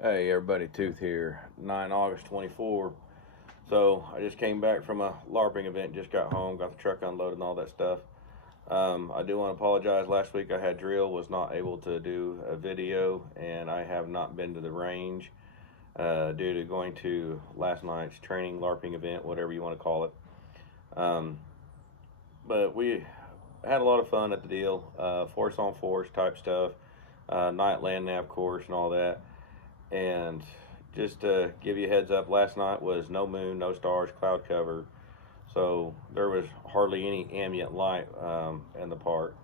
Hey everybody, Tooth here. 9 August 24. So I just came back from a LARPing event, just got home, got the truck unloaded and all that stuff. I do want to apologize. Last week I had drill, was not able to do a video, and I have not been to the range due to going to last night's training LARPing event, whatever you want to call it. Um, but we had a lot of fun at the deal, force on force type stuff, night land nav course and all that. And just to give you a heads up, last night was no moon, no stars, cloud cover. So there was hardly any ambient light in the park.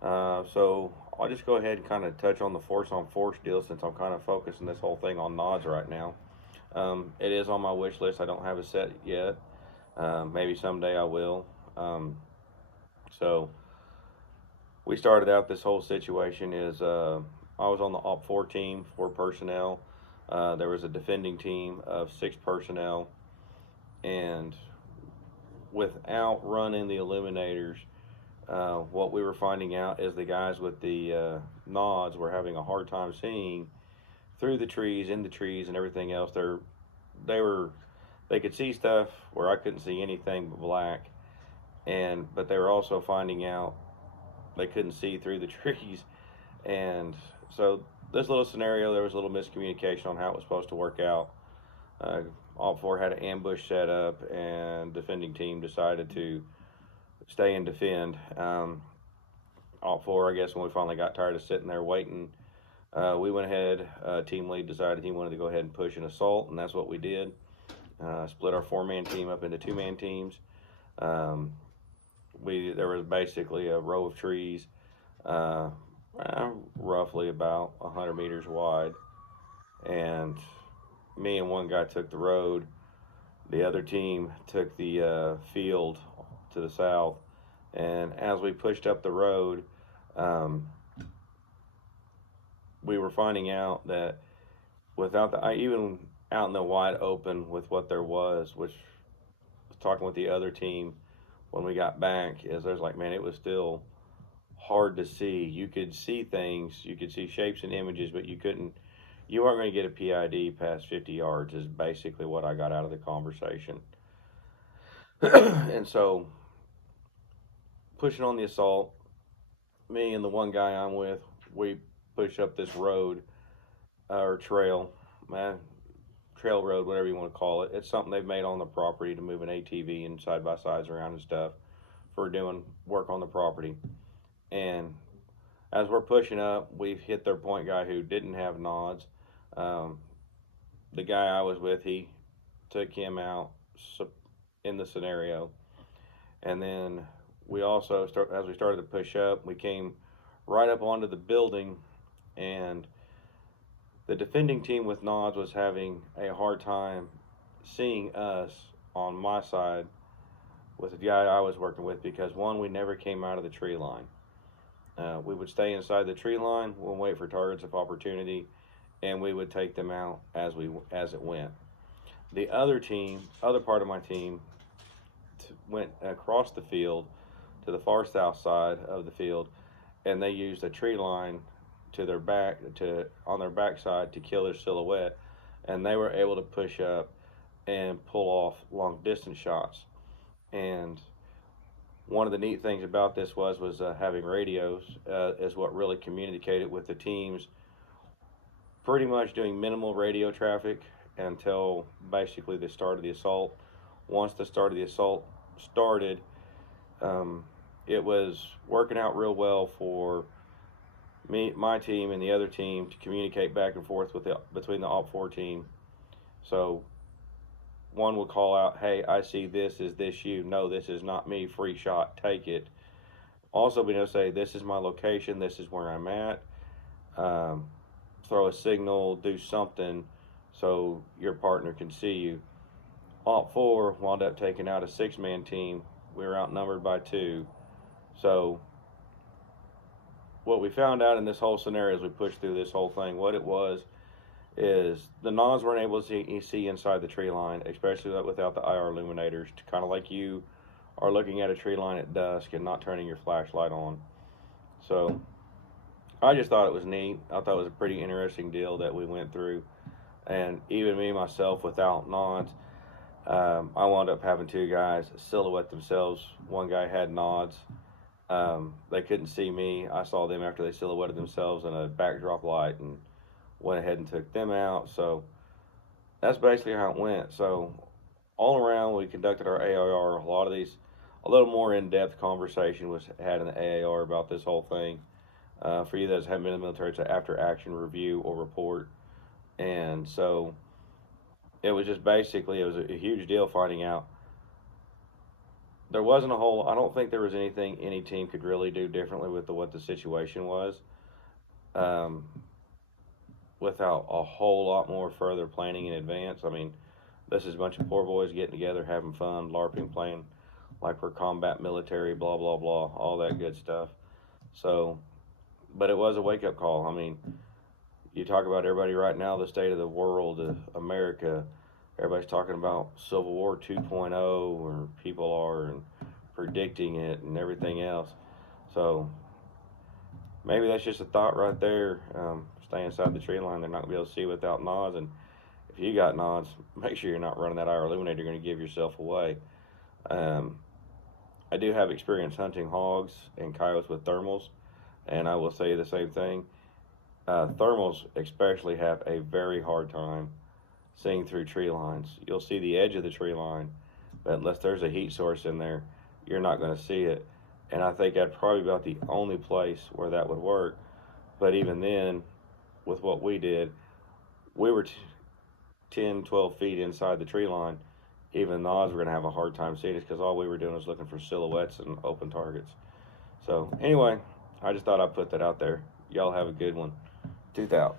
So I'll just go ahead and kind of touch on the force on force deal since I'm kind of focusing this whole thing on nods right now. It is on my wish list. I don't have a set yet. Maybe someday I will. So we started out this whole situation is I was on the OP4 team, 4 personnel. There was a defending team of 6 personnel, and without running the illuminators, what we were finding out is the guys with the nods were having a hard time seeing through the trees, in the trees, and everything else. They could see stuff where I couldn't see anything but black, but they were also finding out they couldn't see through the trees, and so this little scenario, there was a little miscommunication on how it was supposed to work out. All four had an ambush set up, and defending team decided to stay and defend. All four, I guess, when we finally got tired of sitting there waiting, we went ahead. Team lead decided he wanted to go ahead and push an assault, and that's what we did. Split our 4-man team up into 2-man teams. There was basically a row of trees, roughly about 100 meters wide, and me and one guy took the road. The other team took the field to the south, and as we pushed up the road, we were finding out that even out in the wide open with what there was, which was talking with the other team when we got back, is there's like, man, it was still hard to see. You could see things, you could see shapes and images, but you weren't going to get a PID past 50 yards is basically what I got out of the conversation. And so pushing on the assault, me and the one guy I'm with, we push up this road or trail, trail road, whatever you want to call it. It's something they've made on the property to move an ATV and side by sides around and stuff for doing work on the property. And as we're pushing up, we've hit their point guy who didn't have nods. The guy I was with, he took him out in the scenario. And then as we started to push up, we came right up onto the building, and the defending team with nods was having a hard time seeing us on my side with the guy I was working with because, one, we never came out of the tree line. We would stay inside the tree line, we'll wait for targets of opportunity, and we would take them out as it went. The other part of my team, went across the field to the far south side of the field, and they used a tree line on their backside to kill their silhouette, and they were able to push up and pull off long distance shots. And one of the neat things about this was having radios is what really communicated with the teams, pretty much doing minimal radio traffic until basically the start of the assault. Once the start of the assault started, it was working out real well for my team and the other team to communicate back and forth between the OP4 team. So one would call out, hey, I see this, is this you? No, this is not me, free shot, take it. Also being able to say, this is my location, this is where I'm at. Throw a signal, do something so your partner can see you. OP4 wound up taking out a 6-man team. We were outnumbered by 2. So what we found out in this whole scenario as we pushed through this whole thing, what it was is the nods weren't able to see inside the tree line, especially without the IR illuminators, kind of like you are looking at a tree line at dusk and not turning your flashlight on. So I just thought it was neat. I thought it was a pretty interesting deal that we went through. And even me, myself, without nods, I wound up having two guys silhouette themselves. One guy had nods. They couldn't see me. I saw them after they silhouetted themselves in a backdrop light and went ahead and took them out. So that's basically how it went. So all around, we conducted our AAR. A lot of these, a little more in-depth conversation was had in the AAR about this whole thing. For you that haven't been in the military, it's an after-action review or report. And so it was just basically, it was a huge deal finding out. There wasn't a whole, I don't think there was anything any team could really do differently with what the situation was, um, without a whole lot more further planning in advance. I mean, this is a bunch of poor boys getting together, having fun, LARPing, playing like we're combat military, blah, blah, blah, all that good stuff. So, but it was a wake-up call. I mean, you talk about everybody right now, the state of the world, America, everybody's talking about Civil War 2.0, or people are, and predicting it and everything else. So maybe that's just a thought right there. Stay inside the tree line. They're not going to be able to see without nods. And if you got nods, make sure you're not running that IR illuminator. You're going to give yourself away. I do have experience hunting hogs and coyotes with thermals, and I will say the same thing. Thermals especially have a very hard time seeing through tree lines. You'll see the edge of the tree line, but unless there's a heat source in there, you're not going to see it. And I think that's probably about the only place where that would work. But even then, with what we did, we were 10, 12 feet inside the tree line. Even nods were going to have a hard time seeing us because all we were doing was looking for silhouettes and open targets. So anyway, I just thought I'd put that out there. Y'all have a good one. Tooth out.